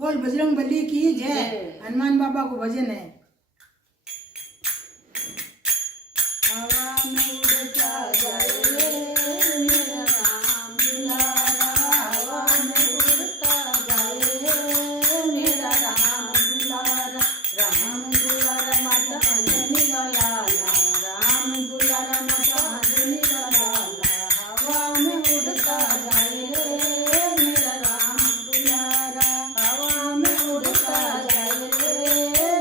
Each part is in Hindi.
बोल बजरंग बली की जय। हनुमान बाबा को भजन है। हवा में उड़ता जाए रे मेरा राम दुलारा, हवा में उड़ता जाए रे मेरा राम दुलारा। राम दुलारा माता अंजनी का लाला, राम दुलारा माता अंजनी का लाला। हवा में उड़ता जाए रे मेरा राम दुलारा, हवा में उड़ता जाए रे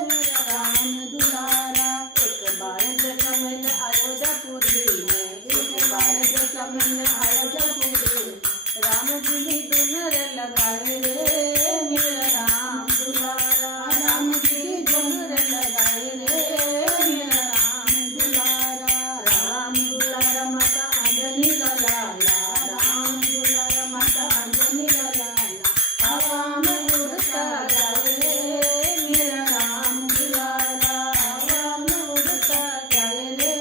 मेरा राम दुलारा। एक बार देखा मैंने अयोध्यापुरी में, एक बार देखा मैंने अयोध्यापुरी में, राम जी की धुन रे लगाए रे मेरा राम दुलारा, राम जी की धुन रे लगाए रे मेरा राम दुलारा। राम दुलारा माता अंजनी का लाला, राम दुलारा माता अंजनी का लाला। हवा में उड़ता जाए रे मेरा राम दुलारा, हवा में उड़ता जाए रे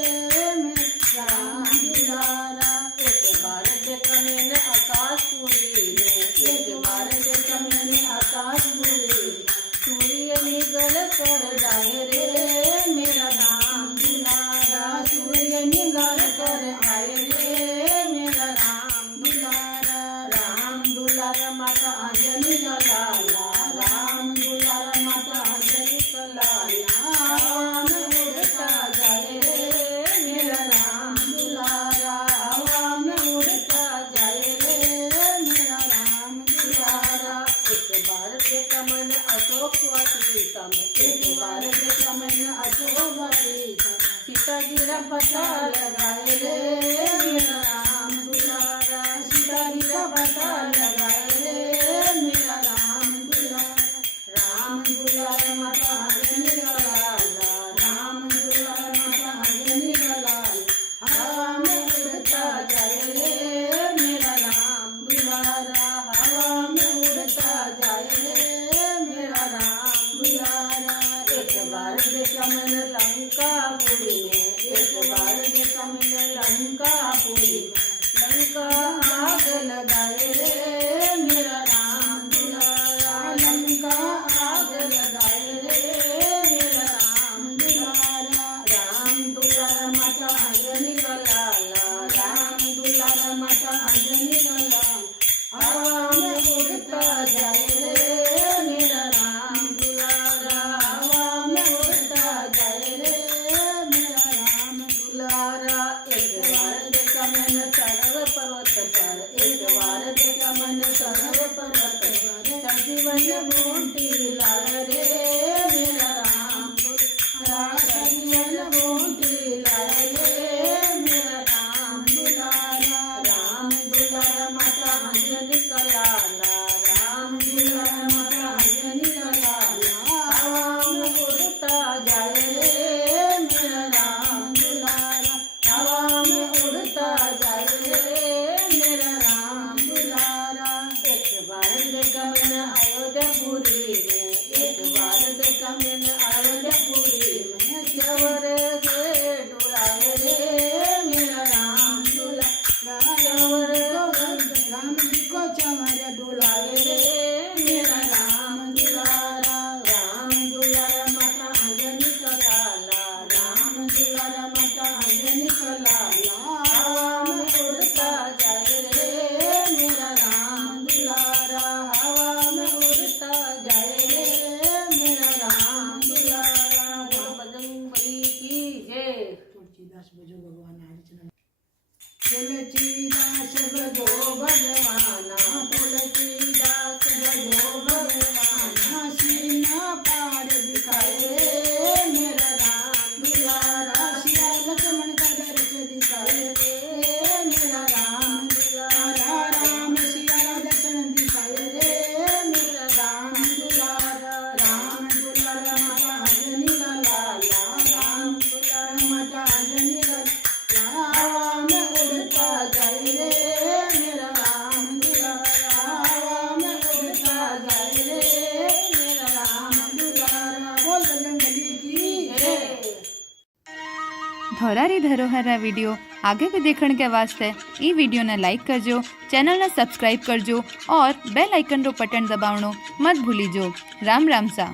मेरा राम दुलारा। एक बार देखा मैंने आकाशपुरी में, एक बार देखा मैंने आकाशपुरी में, सूर्य निगल कर जाए रे मेरा राम दुलारा, सूर्य निगल कर आए रे मेरा राम दुलारा। राम दुलारा माता अंजनी का लाला, राम दुलारा माता अंजनी का लाला। हवा में उड़ता जाए रे मेरा राम दुलारा, हवा में उड़ता जाए रे मेरा राम दुलारा। एक बार देखा मैंने अशोक वाटिका में, एक बार देखा मैंने अशोक वाटिका में, सीता जी का पता लगाए रे मेरा राम दुलारा, सीता जी का पता लगाए रे मेरा राम दुलारा। राम दुलारा माता अंजनी का लाला, राम दुलारा माता अंजनी का लाला। हवा में उड़ता जाए रे मेरा राम दुलारा, हवा में उड़ता जाए रे मेरा राम दुलारा। एक बार देखा मैंने लंकापुरी में, एक बार देखा मैंने लंकापुरी में, लंका आग लगाए रे मेरा राम दुलारा, लंका आग लगाए रे मेरा राम दुलारा। राम दुलारा माता अंजनी का लाला, राम दुलारा माता अंजनी का लाला। हवा में उड़ता जाए रे मेरा राम दुलारा, हवा में उड़ता जाए रे मेरा राम दुलारा। एक बार देखा मैंने सर्व पर्वत पर, एक बार देखा मैंने सर्व पर्वत पर, संजीवन बूटी लाए रे मेरा राम दुलारा, संजीवन बूटी लाए रे मेरा राम दुलारा। राम दुलारा माता अंजनी का लाला, राम दुलारा माता अंजनी का लाला। हवा में उड़ता जाए रे मेरा राम दुलारा, हवा में उड़ता जाए रे मेरा राम दुलारा। एक बार देखा मैंने अयोध्यापुरी में, एक बार देखा मैंने अयोध्यापुरी में, च्यवर से डुलाए रे मेरा राम दुलारा, च्यवर राम जी को च्यवर डुलाए रे मेरा राम दुलारा। राम दुलारा माता अंजनी का लाला, राम दुलारा माता अंजनी का लाला। हवा में उड़ता जाए रे मेरा राम दुलारा, हवा में उड़ता जाए रे मेरा राम दुलारा। बजरंग बली की जय। तुलसीदास बजो भगवान हरिचरण, तुलसीदास बजो भगवाना, तुलसीदास बजो भगवाना। सीना पार दिखाए रे मेरा राम दुलारा, सिया लक्ष्मण का दर्श दिखाए रे मेरा राम दुलारा। राम सिया का दर्शन दिखाए रे मेरा राम दुलारा। राम दुलारा माता अंजनी का लाला, राम दुलारा माता अंजनी का लाला। हवा में उड़ता जाए रे मेरा राम दुलारा, धोरारी धरोहर विडियो आगे भी देखने के वास्ते ई वीडियो ने लाइक करजो, चैनल ने सब्सक्राइब करजो और बेल आइकन रो बटन दबावणो मत भूलीजो। राम राम सा।